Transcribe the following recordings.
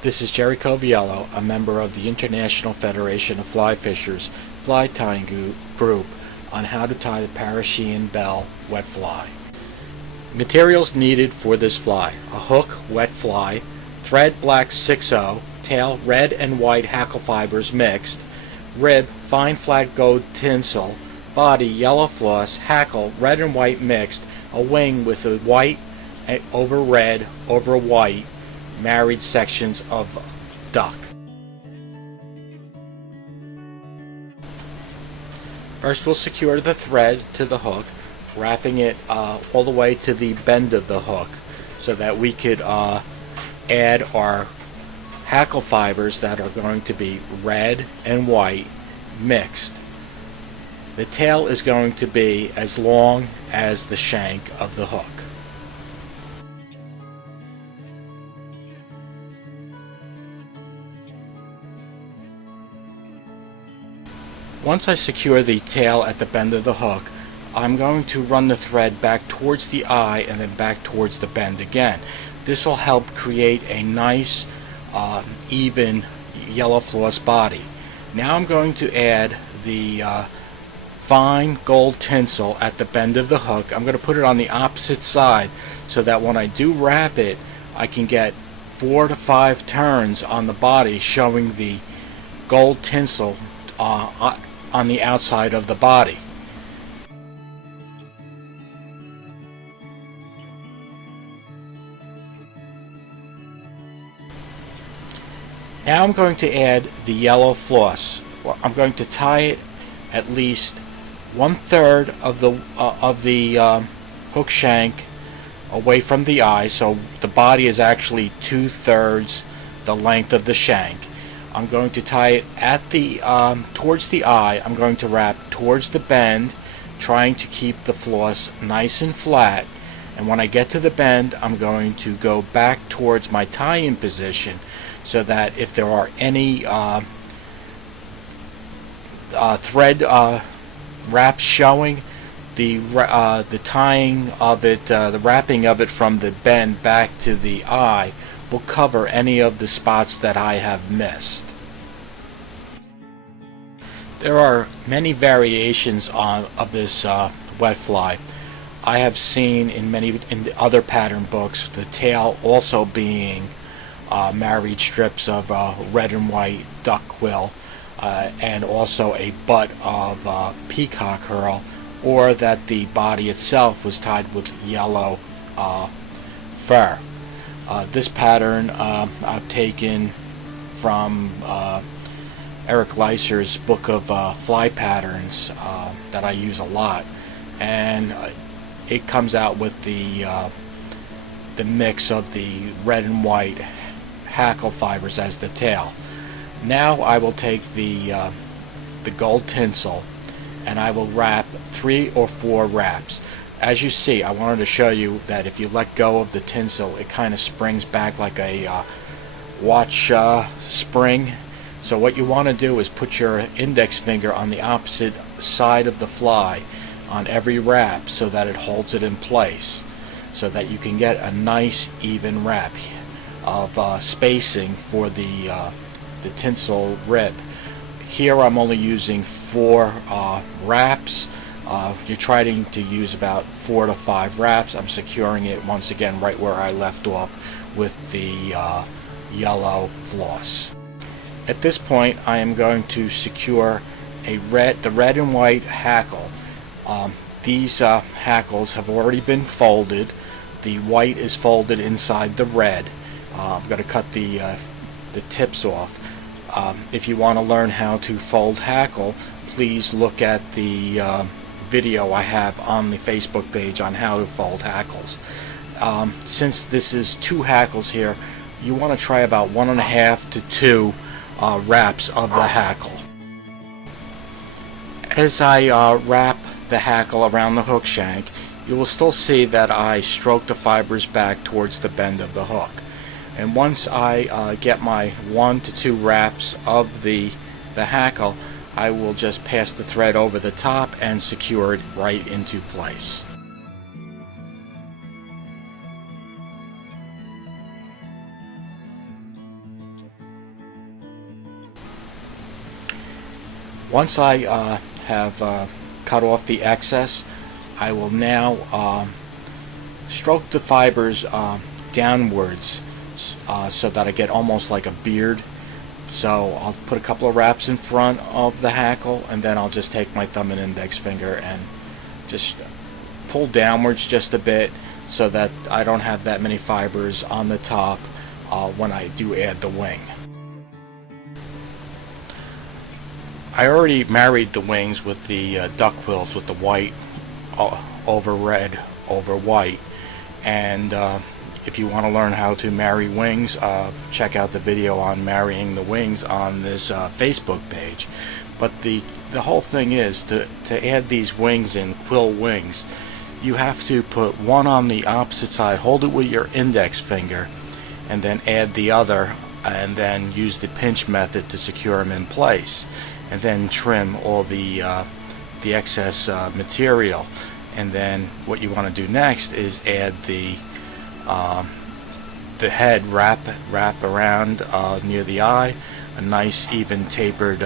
This is Jerry Coviello, a member of the International Federation of Fly Fishers fly tying group on how to tie the Parmachene Bell Wet Fly. Materials needed for this fly: a hook, wet fly, thread black 6/0, tail red and white hackle fibers mixed, rib fine flat gold tinsel, body yellow floss, hackle red and white mixed, a wing with a white over red over white married sections of duck. First we'll secure the thread to the hook, wrapping it all the way to the bend of the hook so that we could add our hackle fibers that are going to be red and white mixed. The tail is going to be as long as the shank of the hook. Once I secure the tail at the bend of the hook, I'm going to run the thread back towards the eye and then back towards the bend again. This will help create a nice even yellow floss body. Now I'm going to add the fine gold tinsel at the bend of the hook. I'm going to put it on the opposite side so that when I do wrap it, I can get 4 to 5 turns on the body showing the gold tinsel on the outside of the body. Now I'm going to add the yellow floss. I'm going to tie it at least 1/3 of the hook shank away from the eye, so the body is actually 2/3 the length of the shank. I'm going to tie it at the towards the eye. I'm going to wrap towards the bend, trying to keep the floss nice and flat. And when I get to the bend, I'm going to go back towards my tie-in position so that if there are any thread wraps showing, the tying of it, the wrapping of it from the bend back to the eye will cover any of the spots that I have missed. There are many variations of this wet fly. I have seen in other pattern books the tail also being married strips of red and white duck quill and also a butt of peacock herl, or that the body itself was tied with yellow fur. This pattern I've taken from Eric Leiser's book of fly patterns that I use a lot, and it comes out with the mix of the red and white hackle fibers as the tail. Now I will take the gold tinsel and I will wrap 3 or 4 wraps. As you see, I wanted to show you that if you let go of the tinsel, it kind of springs back like a watch spring. So what you want to do is put your index finger on the opposite side of the fly on every wrap so that it holds it in place, so that you can get a nice even wrap of spacing for the tinsel rib. Here I'm only using 4 wraps. You're trying to use about 4 to 5 wraps. I'm securing it once again right where I left off with the yellow floss. At this point I am going to secure the red and white hackle. These hackles have already been folded. The white is folded inside the red. I'm going to cut the tips off. If you want to learn how to fold hackle, please look at the video I have on the Facebook page on how to fold hackles. Since this is 2 hackles here, you want to try about 1.5 to 2 wraps of the hackle. As I wrap the hackle around the hook shank, you will still see that I stroke the fibers back towards the bend of the hook. And once I get my 1 to 2 wraps of the hackle, I will just pass the thread over the top and secure it right into place. Once I have cut off the excess, I will now stroke the fibers downwards so that I get almost like a beard. So I'll put a couple of wraps in front of the hackle, and then I'll just take my thumb and index finger and just pull downwards just a bit so that I don't have that many fibers on the top when I do add the wing. I already married the wings with the duck quills with the white over red over white, and if you want to learn how to marry wings, check out the video on marrying the wings on this Facebook page. But the whole thing is to add these wings in, quill wings, you have to put one on the opposite side, hold it with your index finger, and then add the other, and then use the pinch method to secure them in place, and then trim all the excess material. And then what you want to do next is add the head, wrap around near the eye, a nice even tapered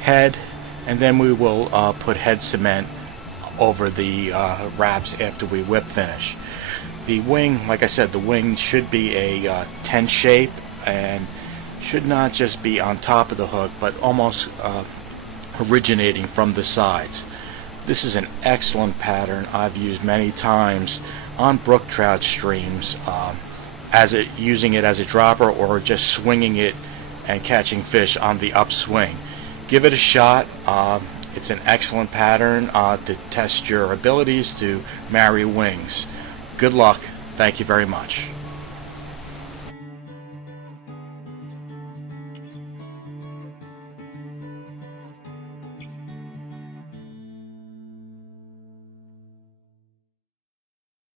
head, and then we will put head cement over the wraps after we whip finish. The wing, like I said, the wing should be a tent shape and should not just be on top of the hook, but almost originating from the sides. This is an excellent pattern I've used many times on brook trout streams, using it as a dropper or just swinging it and catching fish on the upswing. Give it a shot. It's an excellent pattern to test your abilities to marry wings. Good luck. Thank you very much.